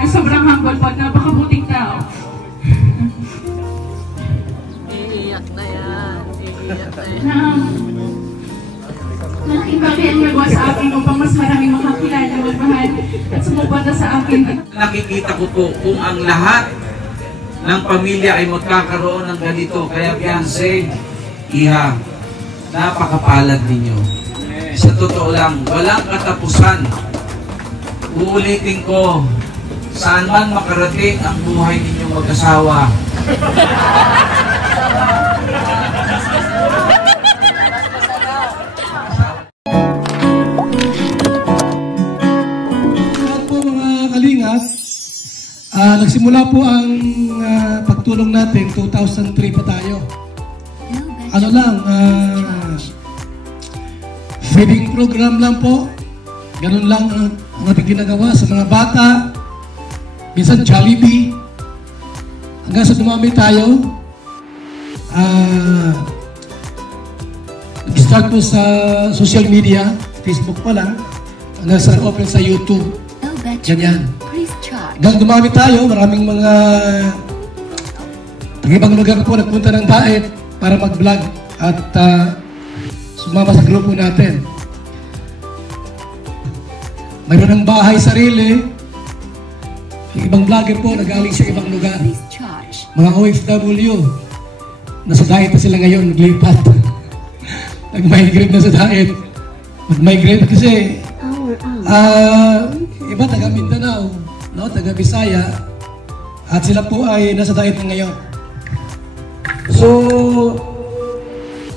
na sobrang humble po at napakabuting tao. Iiyak na yan. Iiyak na yan. Malaking bagay ang nagawa sa akin upang mas maraming makakilala, magmahal at sumuporta sa akin. Nakikita ko po kung ang lahat ng pamilya ay magkakaroon ng ganito. Kaya Beyonce, Iha, napakapalad ninyo. Sa totoo lang, walang katapusan. Uulitin ko, saan man makarating ang buhay ninyong mag-asawa. Nagsimula po ang pagtulong natin, 2003 pa tayo. Ano lang, feeding program lang po. Ganun lang ang ating ginagawa sa mga bata. Minsan Jollibee. Hanggang sa dumami tayo. Nag-start po sa social media, Facebook pa lang. Hanggang sa open sa YouTube. Ganyan. Hanggang dumami tayo, maraming mga ibang lugar po nagpunta ng Daet para mag-vlog at sumama sa grupo natin. Mayroon ng bahay sarili. Yung ibang vlogger po nagaling sa ibang lugar. Mga OFW. Nasa Daet na sila ngayon, naglipat. Nag-migrate na sa Daet. Nag-migrate kasi iba taga Mindanao, no, taga Bisaya, at sila po ay nasa Daet na ngayon. So,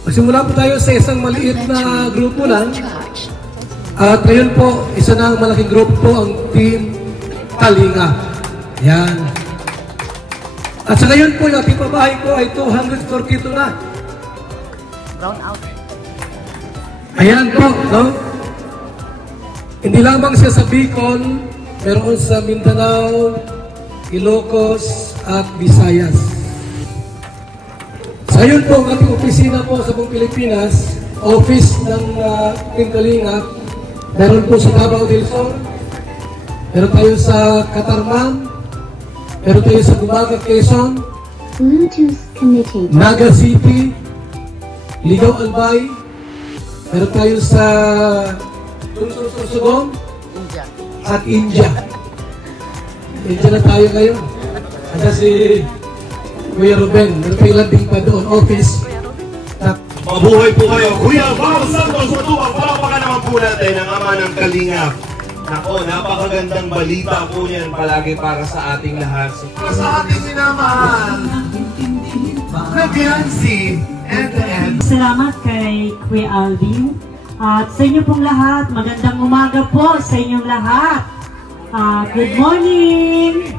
magsimula po tayo sa isang maliit na grupo lang. At ngayon po, isa na ang malaking grupo po, ang Team Kalinga. Yan. At sa ngayon po, yung ating pabahay po ay 242 na. Brown out. Ayan po, no? Hindi lamang siya sa Bicol, meron sa Mindanao, Ilocos, at Visayas. So yun po ang ating opisina po sa buong Pilipinas, office ng Team Kalinga. Meron po sa Davao del Sur, meron tayo sa Catarman, meron tayo sa Gumaga, Quezon, Naga City, Ligaw, Albay, meron tayo sa Sursugong at India. India na tayo ngayon. At si Kuya Ruben, meron tayo landing pa doon, office. Mabuhay po kayo. Kuya Bang Santos, matuwang palapakan naman po natin ang ama ng Kalinga. Nako, napakagandang balita po yan palagi para sa ating lahat. Sa ating minamahal na Beyonce and Salamat kay Kuya Alvin. At sa inyo pong lahat, magandang umaga po sa inyong lahat. Good morning!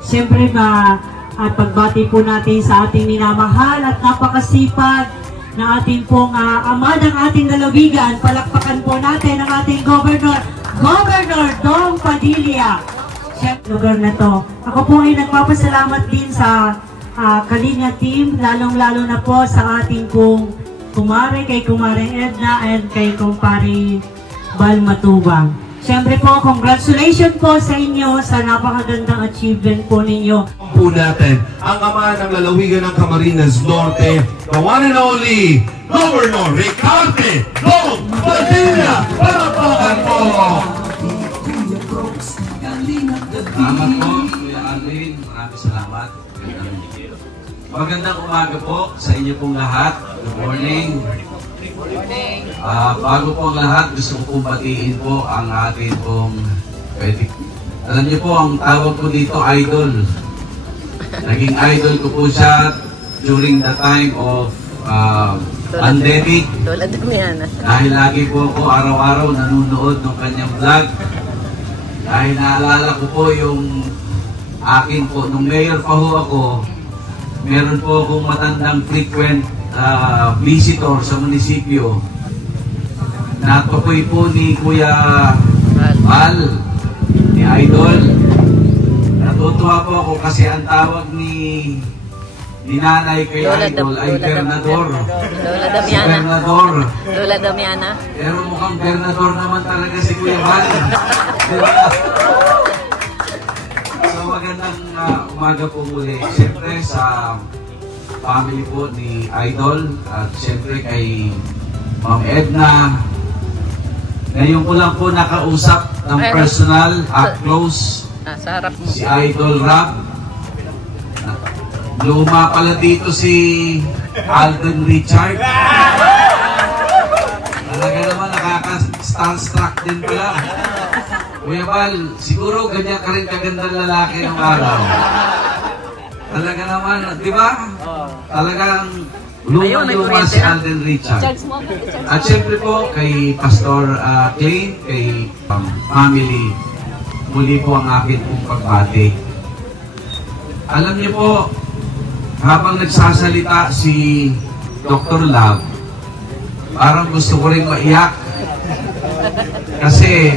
Siyempre at pagbati po natin sa ating minamahal at napakasipag na ating pong ama ng ating lalawigan. Palakpakan po natin ang ating Governor Dong Padilla. Siyempre, lugar na to. Ako po ay nagpapasalamat din sa Kalinga team, lalong-lalo na po sa ating pong kumare, kay Kumare Edna and kay Kumpare Bal Matubang. Siyempre po, congratulations po sa inyo sa napakagandang achievement po ninyo. Po natin ang ama ng lalawigan ng Camarines Norte, the one and only Governor Ricarte Dong Padilla. Palapakan po! Salamat po, Kuya Alvin. Maraming salamat. Magandang umaga po sa inyo pong lahat. Good morning. Bago po ang lahat, gusto ko pong batiin po ang ating pong alam niyo po, ang tawag ko dito, idol. Naging idol ko po siya during the time of pandemic. Dahil lagi po ako araw-araw nanonood ng kanyang vlog. Dahil naalala ko po yung akin po, nung mayor pa ho ako, meron po akong matandang frequent visitor sa munisipyo. Natukoy po ni Kuya Bal, ni Idol. Natutuwa po ako kasi ang tawag ni nanay kay Idol ay Bernador. Lola Damiana. Si Bernador. Lola Damiana. Pero mukhang Bernador naman talaga si Kuya Bal. umaga po muli. Siyempre sa family po ni Idol at siyempre kay Ma'am Edna. Ngayon ko lang po nakausap ng personal at close Sa harap mo. si Idol Rob. Luma pala dito si Alden Richard. Talaga naman nakaka-starstruck din pala. Kuya Val, siguro ganyan ka rin kagandang lalaki ng araw. Talaga naman, di ba? Talagang luma si Alden Richard. At syempre po kay Pastor Clay, kay family, muli po ang akin pong pagbati. Alam niyo po, habang nagsasalita si Dr. Love, parang gusto ko rin maiyak. Kasi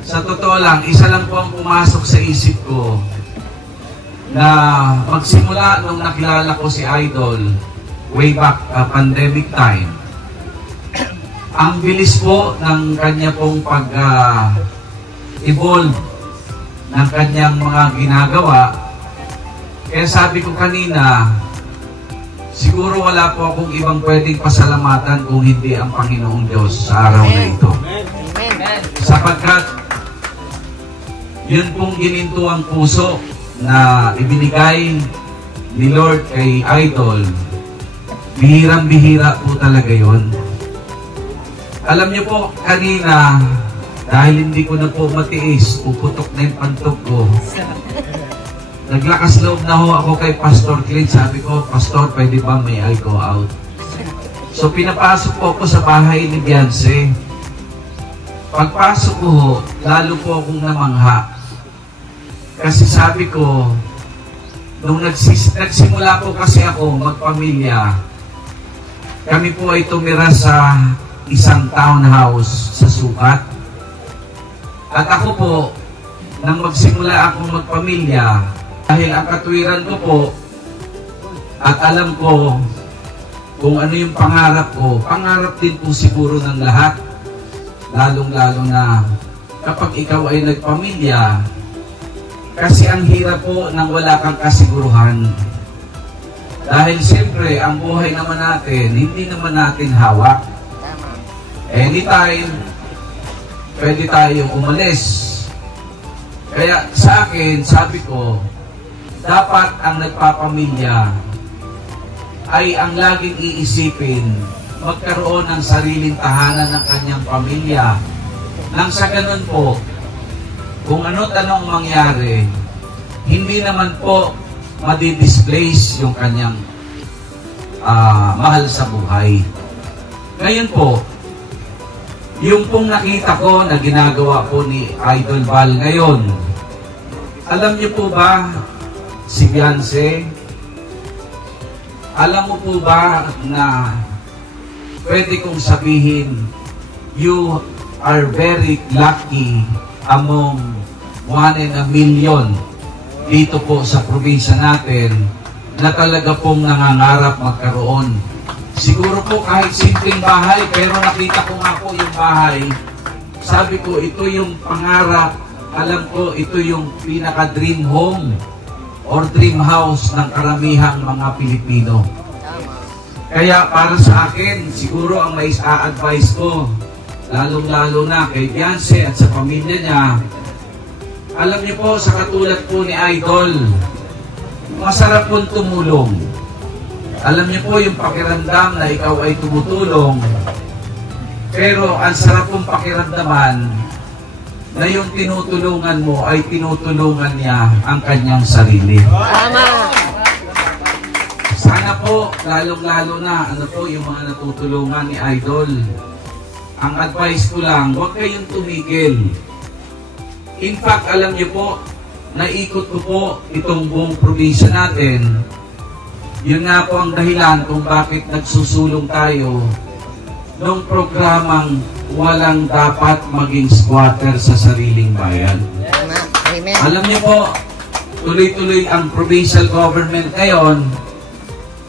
sa totoo lang, isa lang po ang pumasok sa isip ko na magsimula nung nakilala ko si Idol way back pandemic time. Ang bilis po ng kanya pong pag-evolve ng kanyang mga ginagawa. Kaya sabi ko kanina, siguro wala po akong ibang pwedeng pasalamatan kung hindi ang Panginoong Diyos sa araw na ito. Sapagkat yun pong ginintuang puso na ibinigay ni Lord kay Idol, bihirang-bihira po talaga yun. Alam niyo po, kanina, dahil hindi ko na po matiis, puputok na yung pantog ko. Naglakas loob na ho ako kay Pastor Clint. Sabi ko, Pastor, pwede ba may I go out? So, pinapasok po ako sa bahay ni Beyonce. Pagpasok ko ho, lalo po akong namangha. Kasi sabi ko, nung nagsimula po kasi ako magpamilya, kami po ay tumira sa isang townhouse sa Sukat. At ako po, nang magsimula akong magpamilya, dahil ang katwiran ko po, at alam ko kung ano yung pangarap ko, pangarap din po siguro ng lahat, lalong-lalo na kapag ikaw ay nagpamilya, kasi ang hirap po nang wala kang kasiguruhan. Dahil siyempre, ang buhay naman natin, hindi naman natin hawak. Anytime, pwede tayong umalis. Kaya sa akin, sabi ko, dapat ang nagpapamilya ay ang laging iisipin, magkaroon ng sariling tahanan ng kanyang pamilya. Nang sa ganun po, kung ano't anong mangyari, hindi naman po madi-displace yung kanyang mahal sa buhay. Ngayon po, yung pong nakita ko na ginagawa po ni Idol Val ngayon, alam niyo po ba, si Beyonce, alam mo po ba na pwede kong sabihin, you are very lucky among 1 in a million dito po sa probinsya natin na talaga pong nangangarap magkaroon. Siguro po kahit simpleng bahay, pero nakita ko nga po yung bahay. Sabi ko, ito yung pangarap. Alam ko, ito yung pinaka-dream home or dream house ng karamihang mga Pilipino. Kaya para sa akin, siguro ang may a-advise ko, lalong-lalo na kay Beyonce at sa pamilya niya, alam niyo po, sa katulad po ni Idol, masarap pong tumulong. Alam niyo po yung pakiramdam na ikaw ay tumutulong, pero ang sarap pong pakiramdaman na yung tinutulungan mo ay tinutulungan niya ang kanyang sarili. Tama! Sana po, lalong-lalo na, ano po yung mga natutulungan ni Idol. Ang advice ko lang, huwag kayong tumigil. In fact, alam niyo po, naikot ko po itong buong probinsya natin. Yun nga po ang dahilan kung bakit nagsusulong tayo nung programang walang dapat maging squatter sa sariling bayan. Amen. Alam niyo po, tuloy-tuloy ang provincial government ngayon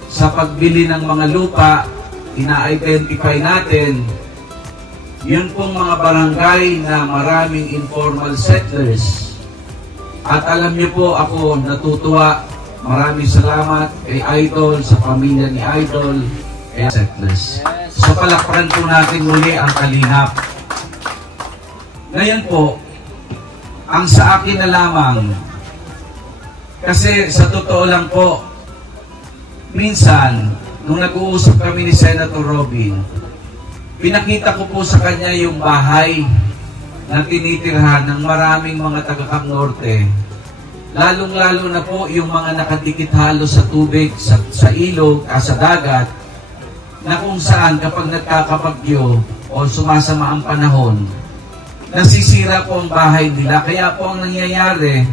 sa pagbili ng mga lupa, ina-identify natin yun pong mga barangay na maraming informal settlers. At alam niyo po, ako natutuwa. Maraming salamat kay Idol, sa pamilya ni Idol, kay Setless. So palakpakan po natin muli ang Kalingap. Ngayon po, ang sa akin na lamang, kasi sa totoo lang po, minsan, nung nag-uusap kami ni Senator Robin, pinakita ko po sa kanya yung bahay na tinitirhan ng maraming mga taga-Cam Norte. Lalong-lalo na po yung mga nakadikit halos sa tubig, sa ilog, sa dagat, na kung saan kapag nagkakabagyo o sumasama ang panahon, nasisira po ang bahay nila. Kaya po ang nangyayari,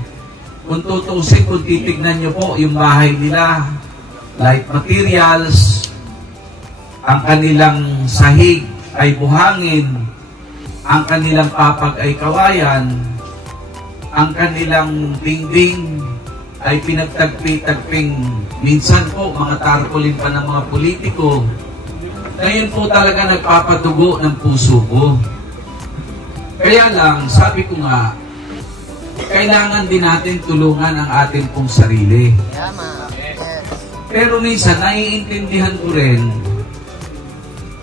kung tutusin, kung titignan nyo po yung bahay nila, light materials, ang kanilang sahig ay buhangin, ang kanilang papag ay kawayan, ang kanilang dingding ay pinagtagpi-tagping minsan po mga tarpaulin pa ng mga politiko. Ngayon po talaga nagpapadugo ng puso ko. Kaya lang, sabi ko nga, kailangan din natin tulungan ang ating pong sarili. Pero minsan, naiintindihan ko rin,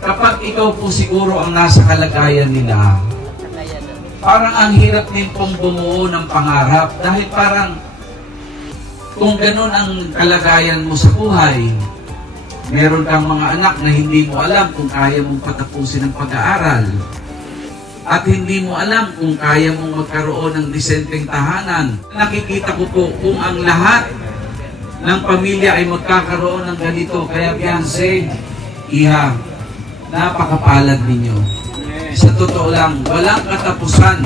kapag ikaw po siguro ang nasa kalagayan nila, parang ang hirap din pong bumuo ng pangarap. Dahil parang, kung ganun ang kalagayan mo sa buhay, meron kang mga anak na hindi mo alam kung kaya mong patapusin ang pag-aaral. At hindi mo alam kung kaya mong magkaroon ng disenteng tahanan. Nakikita ko po kung ang lahat ng pamilya ay magkakaroon ng ganito. Kaya Beyonce, Iha, napakapalad ninyo. Sa totoo lang, walang katapusan.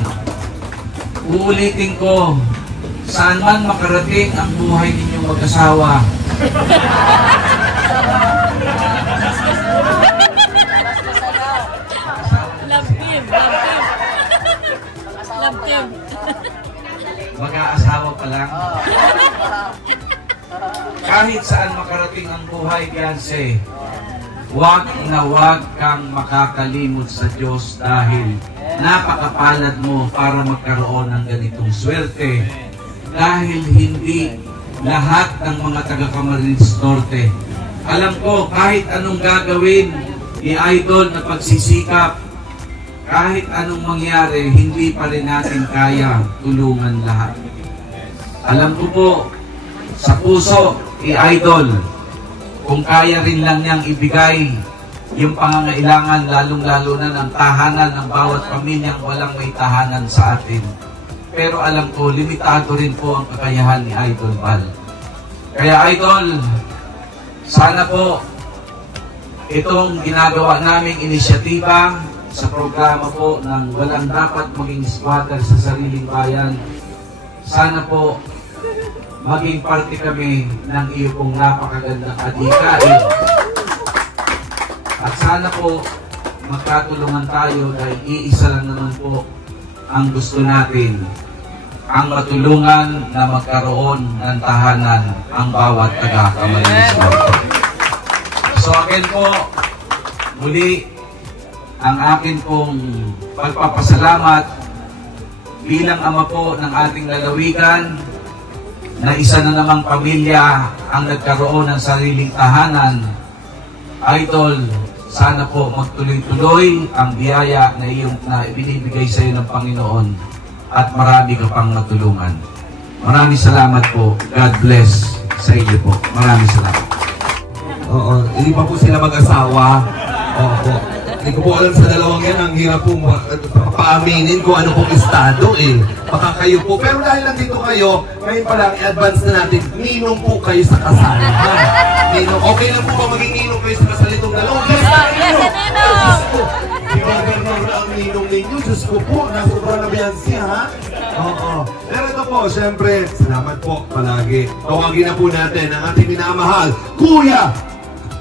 Uulitin ko, saan man makarating ang buhay ninyong mag-asawa. Mag-aasawa pa lang. Kahit saan makarating ang buhay, Beyonce, wag na wag kang makakalimot sa Diyos dahil napakapalad mo para magkaroon ng ganitong swerte. Dahil hindi lahat ng mga taga-Camarines Norte, alam ko kahit anong gagawin ni Idol na pagsisikap, kahit anong mangyari, hindi pa rin natin kaya tulungan lahat. Alam ko po, sa puso, Idol, kung kaya rin lang niyang ibigay yung pangangailangan, lalong-lalo na ng tahanan ng bawat pamilyang walang may tahanan sa atin. Pero alam ko, limitado rin po ang kakayahan ni Idol Val. Kaya Idol, sana po, itong ginagawa naming inisyatiba, sa programa po ng walang dapat maging squatter sa sariling bayan. Sana po maging parte kami ng iyo pong napakagandang adhikain. At sana po magkatulungan tayo dahil iisa lang naman po ang gusto natin. Ang matulungan na magkaroon ng tahanan ang bawat taga-Camarines Norte. So again po, muli, ang akin pong pagpapasalamat bilang ama po ng ating lalawigan na isa na namang pamilya ang nagkaroon ng sariling tahanan. Idol, sana po magtuloy-tuloy ang biyaya na ibinibigay sa iyo ng Panginoon at marami ka pang matulungan. Maraming salamat po. God bless sa inyo po. Maraming salamat. Oo, hindi pa po sila mag-asawa. Oo po. Hindi ko po alam sa dalawang yan, ang hirap po paaminin kung ano pong estado eh. Baka kayo po. Pero dahil nandito kayo, ngayon pa lang, i-advance na natin, ninong po kayo sa kasal. Ninong, okay lang po ba maging ninong kayo sa kasal itong dalawang? Yes, Ninong! Pinagandang na ang ninong ninyo. Diyos ko po, nasobra na Beyonce, ha? Oo. Pero ito po, syempre, salamat po palagi. Tawagin na po natin ang ating minamahal, Kuya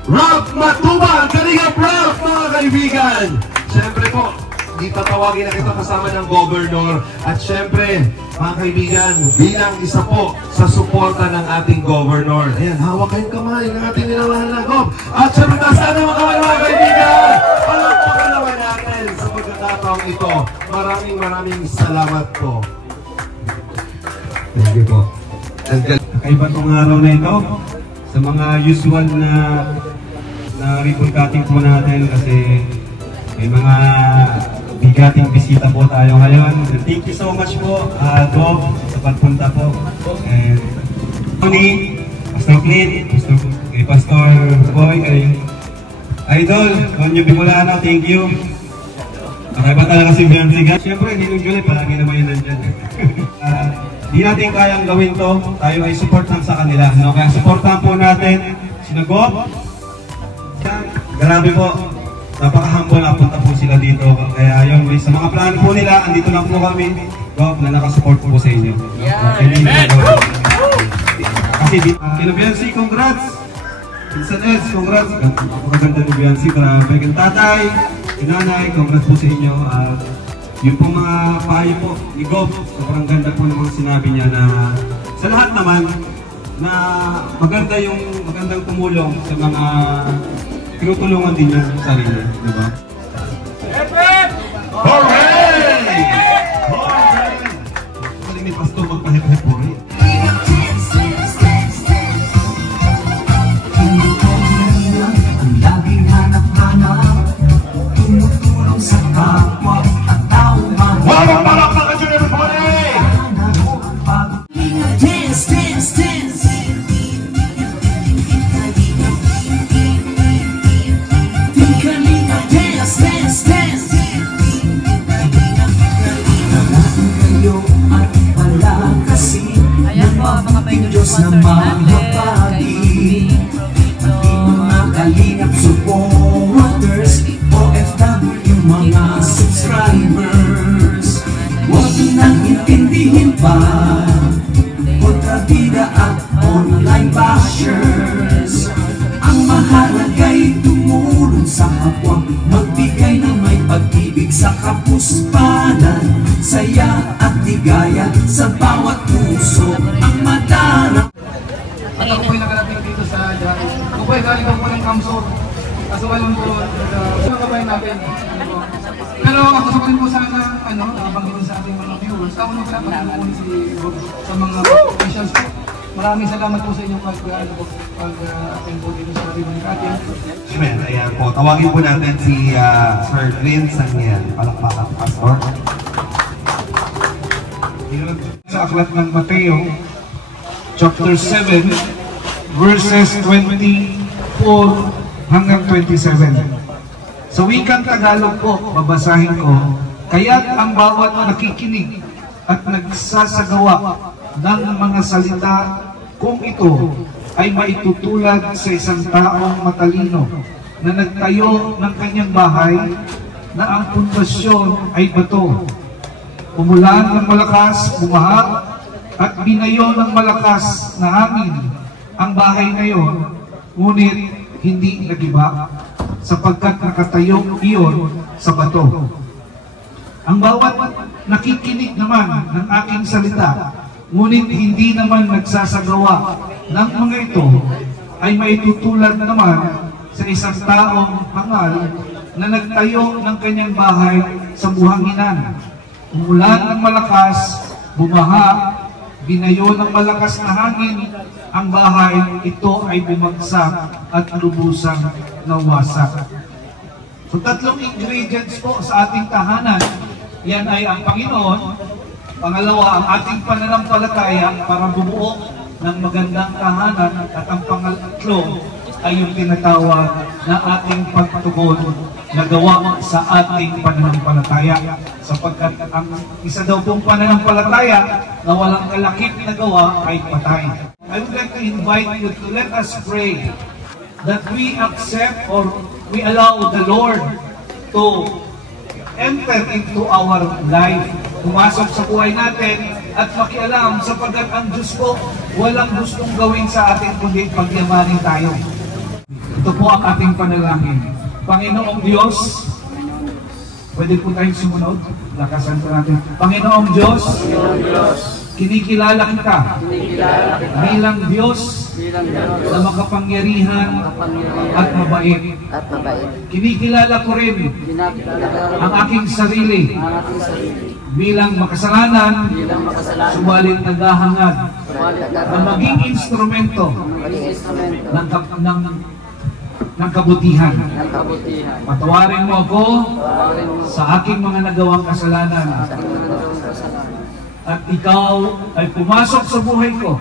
Ralph Matubang, Kalingap Ralph, mga kaibigan! Siyempre po, di tatawagin na kita kasama ng Governor. At siyempre, mga kaibigan, bilang isa po sa suporta ng ating Governor. Ayan, hawak kayong kamay ng ating minamahal na Gov. At siyempre, tasan na mga kaibigan! Palagpakan naman natin sa pagkakataong ito. Maraming salamat po. Thank you po. Kakaiba tong araw na ito sa mga usual na ribbon cutting po natin kasi may mga bigating bisita po tayo ngayon. And thank you so much po, Dov, sa pagpunta po. And Tony, Pastor Clint, Pastor Boy, kay Idol, Tonyo Bicolano, thank you. Kakaiba talaga si Biancy. Siyempre, Ninong palagi naman yun nandyan. Di natin kayang gawin to, tayo ay support lang sa kanila. No? Kaya supportan po natin Sinagop. Grabe po, napaka-humble na punta po sila dito. Kaya yung sa mga plano po nila, andito lang po kami. Gop na nakasupport po sa inyo. Kasi kina Biancy, congrats! Pinsan S, congrats! Napakaganda ni Biancy, grabe. Kaya tatay, inanay, congrats po sa inyo. Yun po mga payo po ni Gop, sobrang ganda po ng mga sinabi niya na sa lahat naman na magandang tumulong sa mga tinutulungan din niya sa sarili, di ba? Hooray! Hooray! Galing ni Pastor magpahip-hip po rin. Ang laging hanap-hanap, tumutulong sa kapwa. Walang palakpakan dyan, everybody! Dance, dance, dance! Tingka-lingka, dance, dance, dance! Nalaking kayo at palakasin ng mga Diyos na mahapagin. Pati mga kalingap supporters, OFW mga subscribers. Huwag nang intindihin pa kontrabida at online bashers. Ang mahalaga'y tumulong sa kapwa, magbigay ng may pag-ibig sa kapuspanan, saya at ligaya sa bawat puso. Ang madara. At ako po'y nakarating dito sa Jari. Ako po'y galing po ng Kamsor. Kaso ngayon po, sa kabayan natin. Pero ako sa po sana, nakabanggitin sa ating mga viewers. Ako nung pinapagpunin si Bob sa mga officials po. Maraming salamat po sa inyong pag-attend po dito sa ribbon cutting. Amen. Ayan po. Tawagin po natin si Sir Clint Saniel. Palakpakan, Pastor. Sa aklat ng Mateo, chapter 7, verses 24 hanggang 27. Sa wikang Tagalog po, babasahin ko, kaya't ang bawat nakikinig at nagsasagawa ng mga salita kung ito ay maitutulad sa isang taong matalino na nagtayo ng kanyang bahay na ang pundasyon ay bato. Umulan ng malakas, bumaha, at binayo ng malakas na hangin ang bahay na iyon, ngunit hindi nagiba sapagkat nakatayo iyon sa bato. Ang bawat nakikinig naman ng aking salita, ngunit hindi naman nagsasagawa ng mga ito, ay maitutulad naman sa isang taong hangal na nagtayo ng kanyang bahay sa buhanginan. Umulan ng malakas, bumaha, binayo ng malakas na hangin ang bahay, ito ay bumagsak at lubusang nawasak. So tatlong ingredients po sa ating tahanan. Yan ay ang Panginoon. Pangalawa, ang ating pananampalataya para bumuo ng magandang tahanan. At ang pangatlo ay yung tinatawag na ating pagtugon na gawa sa ating pananampalataya. Sapagkat ang isa daw pong pananampalataya na walang kalakip na gawa ay patay. I would like to invite you to let us pray that we accept or we allow the Lord to enter into our life, pumasok sa buhay natin at makialam sapagkat ang Diyos po walang gustong gawin sa atin kundi pagyamanin tayo. Ito po ang ating panalangin. Panginoong Diyos, pwede po tayong sumunod, lakasan po natin. Panginoong Diyos, kinikilala kita bilang Diyos na makapangyarihan at mabait. Kinikilala ko rin ang aking sarili bilang makasalanan, subalit naghahangad na maging instrumento ng kabutihan. Patawarin mo ako sa aking mga nagawang kasalanan. At ikaw ay pumasok sa buhay ko.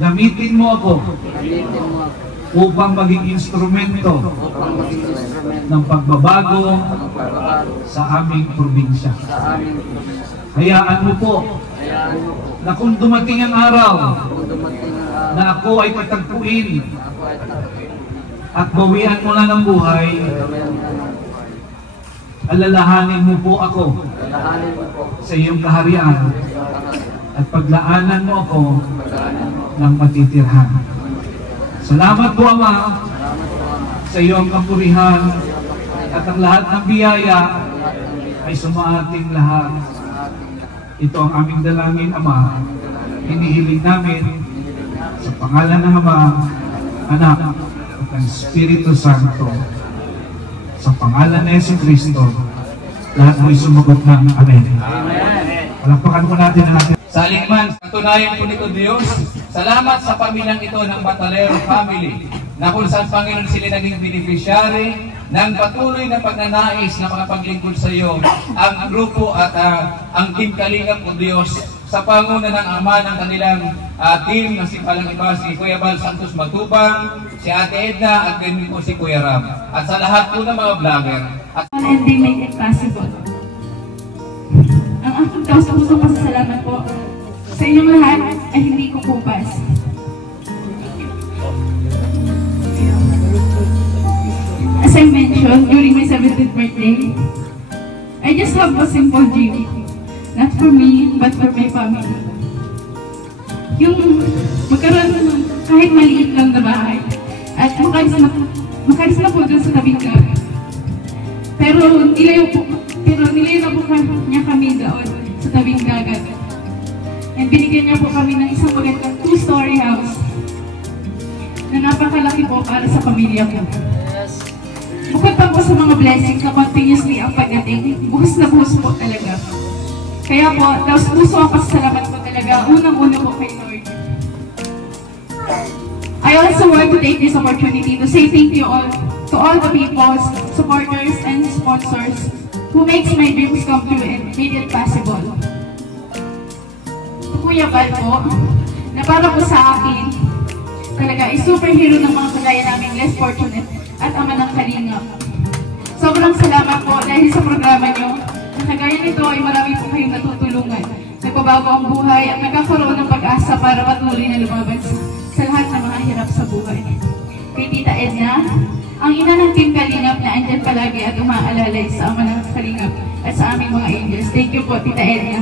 Gamitin mo ako upang maging instrumento ng pagbabago sa aming probinsya. Hayaan mo po na kung dumating ang araw na ako ay patagpuin at bawian mo na ng buhay, alalahanin mo po ako sa iyong kaharian at paglaanan mo ako ng matitirhan. Salamat po, Ama, sa iyong kapurihan at ang lahat ng biyaya ay sumaating lahat. Ito ang aming dalangin, Ama. Hinihiling namin sa pangalan ng Ama, Anak, at ang Espiritu Santo. Sa pangalan ni Jesucristo, lahat mo'y sumagot ng Amen. Palakpakan po natin ang ating. Saligman, katunayan po nito Diyos, salamat sa pamilyang ito ng Batalero family, na kung saan Panginoon sila naging beneficiary ng patuloy na pagnanais na makapaglingkod sa iyo, ang grupo at ang Team Kalingap po Diyos, sa panguna ng Ama ng kanilang team na si Palang Iba, si Kuya Bal Santos Matubang, si Ate Edna, at ganun po si Kuya Ram. At sa lahat po ng mga vlogger. And they make it possible. Ang aking taus-pusong pasasalamat po sa inyong lahat ay hindi ko kupas. As I mentioned, during my 70th birthday, I just have a simple dream. Not for me, but for my family. Yung magkaroon ng kahit maliit lang na bahay at makalis na po dun sa tabing dagat. Pero nilayo na po niya kami doon sa tabing dagat. And binigyan niya po kami ng isang magandang 2-story house na napakalaki po para sa pamilya ko. Bukod pa po sa mga blessings na continuously ang pagdating, buhos na buhos po talaga. Kaya po, taos-puso ang pasasalamat ko talaga, unang-una po kay Lord. I also want to take this opportunity to say thank you all to all the people, supporters, and sponsors who makes my dreams come true and made it possible. Kuya Bal po, na para po sa akin, talaga ay superhero ng mga kagaya namin less fortunate at Ama ng Kalingap. Sobrang salamat po dahil sa programa nyo. Kagaya nito ay marami po kayong natutulungan. Nagbabago ang buhay at nagkakaroon ng pag-asa para patuloy na lumaban sa lahat ng mga hirap sa buhay. Kay Tita Edna, ang ina ng Team Kalingap na andyan palagi at umaalalay sa Ama ng Kalingap at sa aming mga angels. Thank you po, Tita Edna.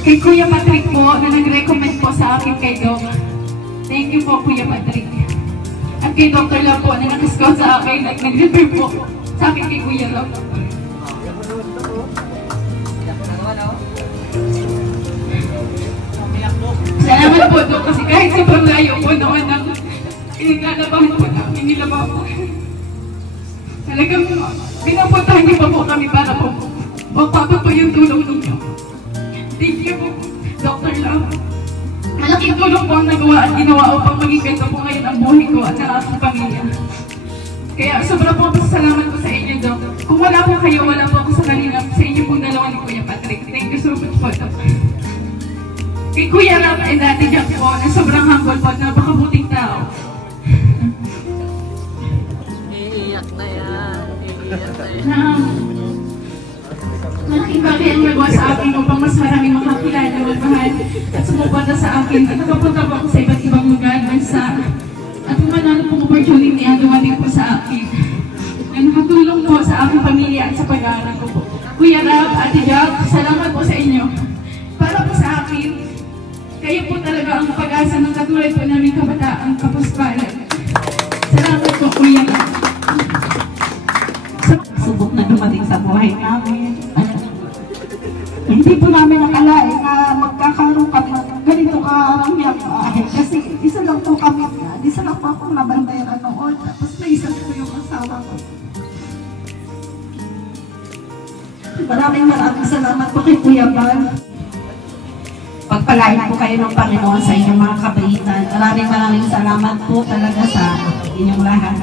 Kay Kuya Patrick po na nag-recommend po sa akin kay Doc. Thank you po, Kuya Patrick. At kay Dr. Love po na nakascout sa akin at nag-refer po sa akin kay Kuya Love. Salamat po Dok kasi kahit sobrang layo po naman ang inilalabahan po namin nilabaw po. Talagang pinapuntahan niyo pa po kami para po magpapag po yung tulong ninyo. Thank you po, Dr. Love. Malaking tulong po ang nagawa at ginawa upang maging ganda po ngayon ang buhay ko at ang aking pamilya. Kaya sobra po ang pasasalamat ko sa inyo, Dok. Kung wala po kayo, wala po ako sa Kalingap sa inyo pong dalawa ni Kuya Patrick. Thank you so much po, Dok. Kay Kuya Ram and Ate Jack po, na sobrang humble po at napakabuting tao. Iiyak na yan. Iiyak na yan. Malaking bagay ang nagawa sa akin upang mas maraming makakilala, magmahal at sumuporta sa akin. At nakapunta po ako sa iba't ibang lugar, bansa. At manalo pong opportunity ang dumating po sa akin. Na nakatulong po sa aking pamilya at sa pag-aaral ko po. Kuya Ram, Ate Jack, salamat po sa inyo. Para po sa akin, kayo po talaga ang pag-asa ng katulad po namin kabataan kapuspalan. Salamat po, Kuya Ram. Subok na dumating sa buhay namin. Hindi po po akong labanderan noon. Tapos naisip ko yung asawa ko. Maraming salamat po kay Kuya Bal. Pagpalain po kayo ng Panginoon sa inyong mga kabaitan. Maraming salamat po talaga sa inyong lahat.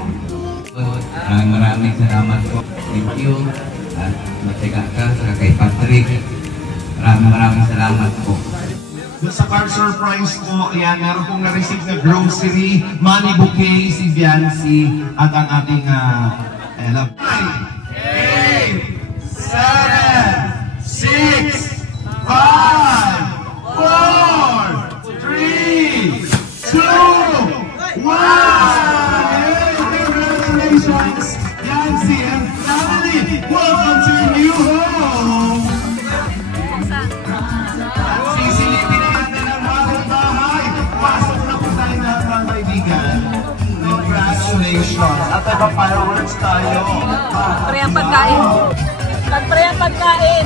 Maraming salamat po. Thank you. At matiga ka sa kay Patrick. Maraming salamat po. Sa car surprise po, ayan, meron pong na-receive na grocery, money bouquet, si Biancy, at ang ating 8, 7, 6, 5, 4, 3, 2, 1! Congratulations, Biancy and family! Welcome to your new home! Sisilipin na natin ang bagong bahay. Pasok na po tayo na mga kaibigan. Congratulations! At iba fireworks tayo. Pagpray ang pagkain. Pagpray ang pagkain.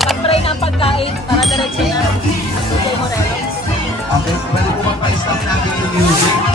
Pagpray ng pagkain para diretso na. Okay, Morelos. Okay, pwede po magpa-stop natin yung music.